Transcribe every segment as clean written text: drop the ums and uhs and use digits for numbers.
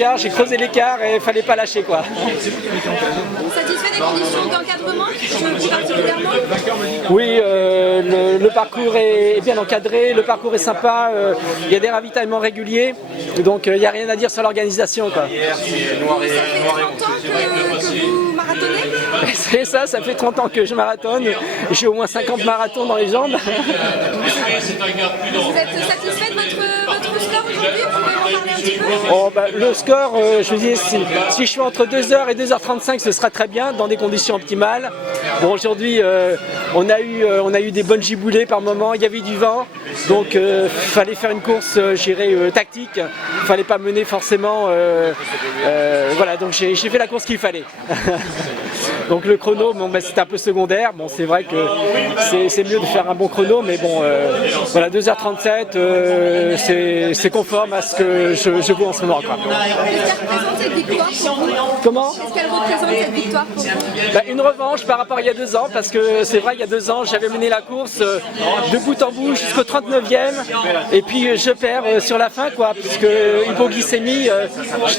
l'écart, j'ai creusé l'écart et il fallait pas lâcher quoi. Satisfait des conditions d'encadrement plus particulièrement? Oui, le parcours est bien encadré, le parcours est sympa, il y a des ravitaillements réguliers, donc il n'y a rien à dire sur l'organisation quoi. Ça fait 30 ans que vous marathonnez? C'est ça, ça fait 30 ans que je marathonne, j'ai au moins 50 marathons dans les jambes. Vous êtes satisfait de votre score aujourd'hui? Vous pouvez m'en parler un petit peu? Oh, bah, le score, je vous dis, si je suis entre 2h et 2h35, ce sera très bien, dans des conditions optimales. Bon, aujourd'hui, on a eu des bonnes giboulées par moment, il y avait du vent, donc fallait faire une course, tactique, fallait pas mener forcément, voilà, donc j'ai fait la course qu'il fallait. Donc le chrono, bon, bah, c'était un peu secondaire, bon, c'est vrai que c'est mieux de faire un bon chrono, mais bon, voilà, 2h37, c'est conforme à ce que je vois en ce moment. Qu'est-ce qu'elle représente cette victoire pour vous? Comment? Qu'est-ce qu'elle représente cette victoire pour vous? Bah, une revanche par rapport à il y a 2 ans, parce que c'est vrai, il y a 2 ans, j'avais mené la course de bout en bout jusqu'au 39e, et puis je perds sur la fin, quoi, puisque hypoglycémie,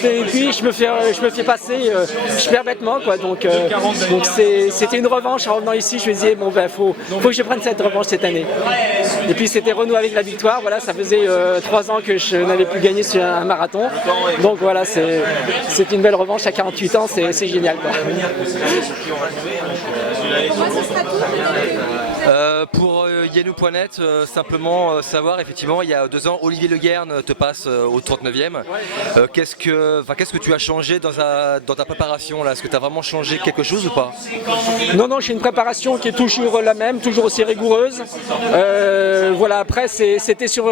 et puis je me fais passer, je perds bêtement, quoi, donc c'était une revanche en revenant ici, je me disais, bon ben faut que je prenne cette revanche cette année. Et puis c'était renoué avec la victoire, voilà, ça faisait 3 ans que je n'avais plus gagné sur un marathon, donc voilà, c'est une belle revanche à 48 ans, c'est génial, quoi. Pour moi, ce sera tout. Pour Yannou.net, simplement savoir, effectivement, il y a 2 ans, Olivier Le Guern te passe au 39e. Qu'est-ce que tu as changé dans ta préparation là? Est-ce que tu as vraiment changé quelque chose ou pas? Non, j'ai une préparation qui est toujours la même, toujours aussi rigoureuse. Voilà, après c'était sur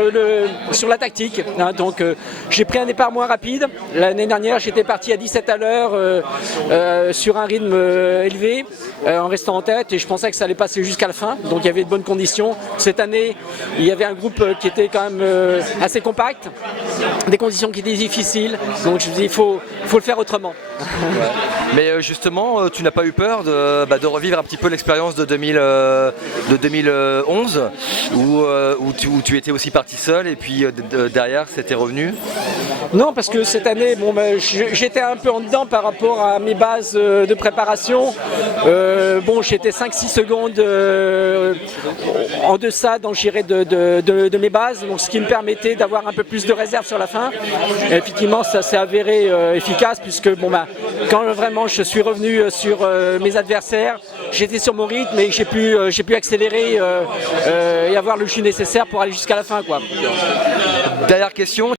la tactique, hein, donc j'ai pris un départ moins rapide. L'année dernière, j'étais parti à 17 à l'heure sur un rythme élevé, en restant en tête, et je pensais que ça allait passer jusqu'à la fin, donc il y avait de bonnes conditions. Cette année, il y avait un groupe qui était quand même assez compact, des conditions qui étaient difficiles, donc je me dis il faut le faire autrement. Ouais. Mais justement, tu n'as pas eu peur de revivre un petit peu l'expérience de 2011 où tu étais aussi parti seul et puis derrière c'était revenu? Non, parce que cette année, bon, j'étais un peu en dedans par rapport à mes bases de préparation. Bon, j'étais 5-6 secondes en deçà de mes bases, donc ce qui me permettait d'avoir un peu plus de réserve sur la fin. Et effectivement, ça s'est avéré efficace, puisque bon, quand vraiment je suis revenu sur mes adversaires, j'étais sur mon rythme et j'ai pu accélérer et avoir le jus nécessaire pour aller jusqu'à la fin, quoi. Dernière question.